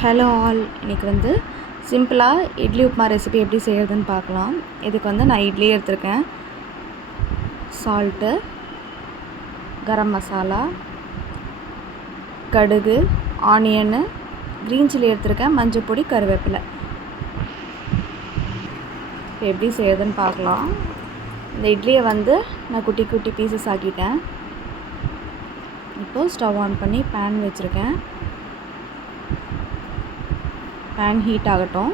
Hello all, இன்றைக்கி வந்து சிம்பிளாக இட்லி உப்புமா ரெசிபி எப்படி செய்கிறதுன்னு பார்க்கலாம். இதுக்கு வந்து நான் இட்லி எடுத்திருக்கேன், சால்ட்டு, கரம் மசாலா, கடுகு, ஆனியனு, க்ரீன் சில்லி எடுத்திருக்கேன், மஞ்சள் பொடி, கருவேப்பிலை. இப்போ எப்படி செய்கிறதுன்னு பார்க்கலாம். இந்த இட்லியை வந்து நான் குட்டி குட்டி பீசஸ் ஆக்கிட்டேன். இப்போது ஸ்டவ் ஆன் பண்ணி பேன் வச்சுருக்கேன். பேன் ஹீட் ஆகட்டும்.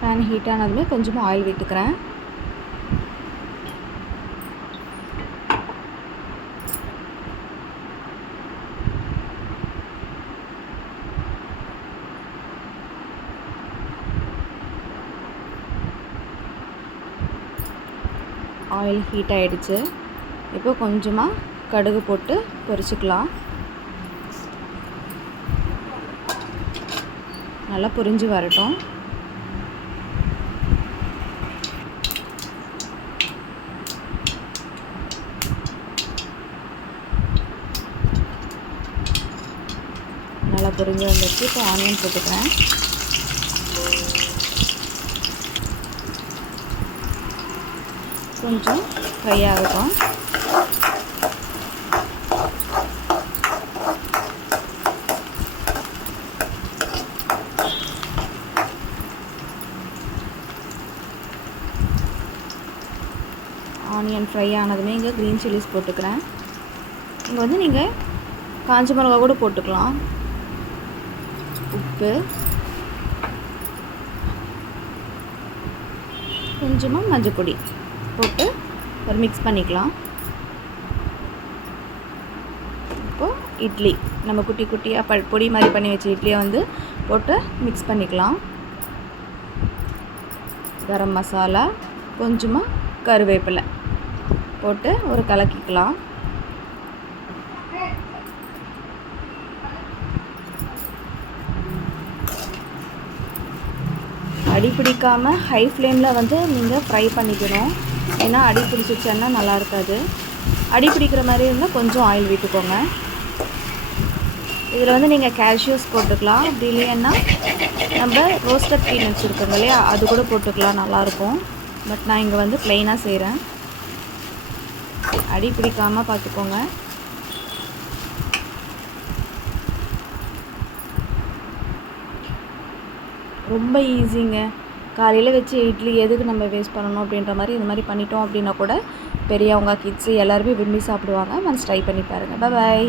பேன் ஹீட் ஆனதுமே கொஞ்சமாக ஆயில் விட்டுக்கிறேன். ஆயில் ஹீட் ஆகிடுச்சு. இப்போ கொஞ்சமாக கடுகு போட்டு பொரிச்சுக்கலாம். நல்லா பொரிஞ்சு வரட்டும். நல்லா பொரிஞ்சு வந்துடுச்சு. இப்போ ஆனியன் போட்டுக்கிறேன். கொஞ்சம் ஃப்ரை ஆகட்டும். ஆனியன் ஃப்ரை ஆனதுமே இங்கே க்ரீன் சில்லிஸ் போட்டுக்கிறேன். இங்கே வந்து நீங்கள் காஞ்ச மிளகா கூட போட்டுக்கலாம். உப்பு, கொஞ்சமாக மஞ்சள் பொடி போட்டு ஒரு மிக்ஸ் பண்ணிக்கலாம். இப்போது இட்லி நம்ம குட்டி குட்டியாக பொடி மாதிரி பண்ணி வச்ச இட்லியை வந்து போட்டு மிக்ஸ் பண்ணிக்கலாம். கரம் மசாலா, கொஞ்சமாக கருவேப்பிலை போட்டு ஒரு கலக்கிக்கலாம். அடி பிடிக்காமல் ஹை ஃப்ளேமில் வந்து நீங்கள் ஃப்ரை பண்ணிக்கணும். ஏன்னா அடி பிடிச்சிச்சன்னா நல்லா இருக்காது. அடி பிடிக்கிற மாதிரி இருந்தால் கொஞ்சம் ஆயில் விட்டுக்கோங்க. இதில் வந்து நீங்கள் கேஷ்யூஸ் போட்டுக்கலாம். அப்படி இல்லைன்னா நம்ம ரோஸ்டட் பீனட்ஸ் இருக்குங்க இல்லையா, அது கூட போட்டுக்கலாம், நல்லாயிருக்கும். பட் நான் இங்கே வந்து ப்ளெயினாக செய்கிறேன். அடி பிடிக்காமல் பார்த்துக்கோங்க. ரொம்ப ஈஸிங்க. காலையில் வச்சு இட்லி எதுக்கு நம்ம வேஸ்ட் பண்ணணும் அப்படின்ற மாதிரி இந்த மாதிரி பண்ணிட்டோம் அப்படின்னா கூட பெரியவங்க, கிட்ஸு எல்லாருமே விரும்பி சாப்பிடுவாங்க. ஒன்ஸ் ட்ரை பண்ணி பாருங்கள். பாய்.